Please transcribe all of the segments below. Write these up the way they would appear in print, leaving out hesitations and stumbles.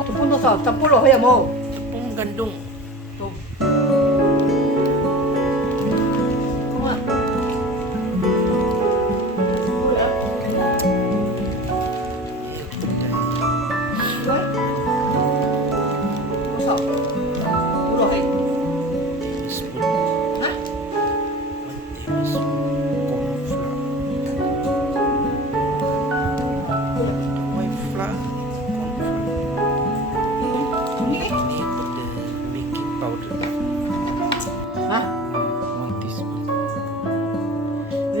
Tepung tu sao? Campur loh ya mau. Tepung gandum. Tuh. Không à? Ui à? Rồi. Có sao? Ui rồi. Hả? Hả?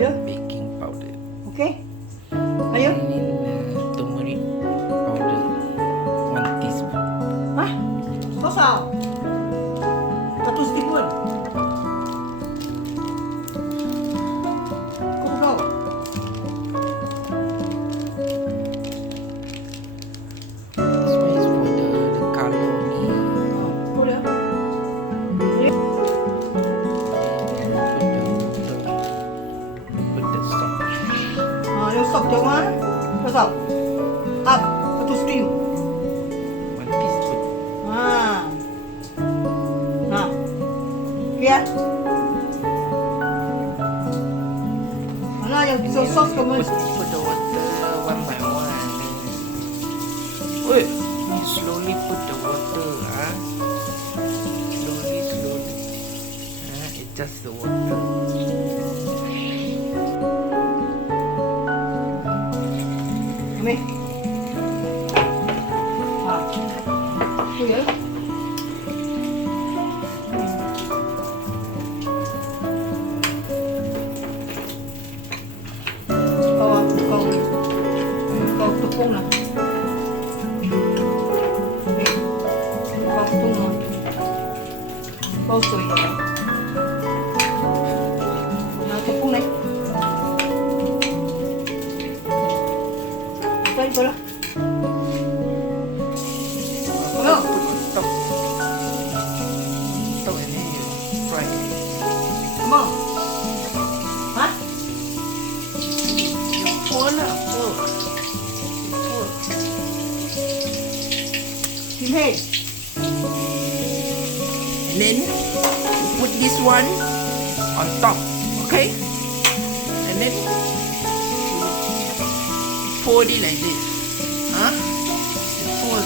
Iya? Baking powder. Okey. Ayo. Turmeric powder 1 teaspoon. Hah? Kau sao? 1 teaspoon. Kau tahu? This one is for the color ni. Kau dah. Put the salt. Yung sop dia mana? Kau sao? Up. 1 steam. 1 teaspoon. Nah. Lihat. Mana yang sos kamu? Put the water one by one. Wait, you slowly put the water. Slowly. Adjust the water. Kami. Tu ya. Kau tepung lah. Kau tepung lah. Kau sui lah. Nah, tepung ni. Tarik bola. Hello. Put on top. Top and then you fry. Come on. Hah? You pour lah, pour. Kim Hei. And then you put this one on top, okay? And then you pour it like this. You pour.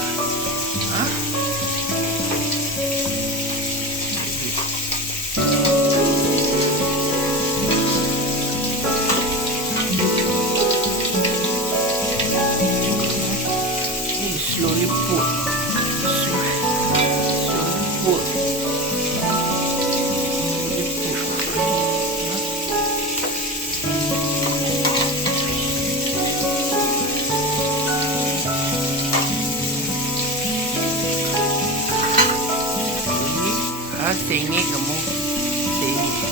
You slowly pour. Slowly pour. Sengit kamu. Sengit.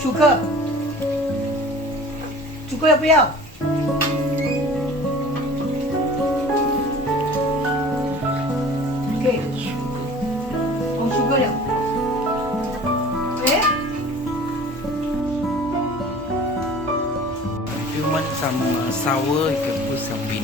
楚克，楚克要不要？OK，我楚克了。哎， If you want some sour, you can put some beer.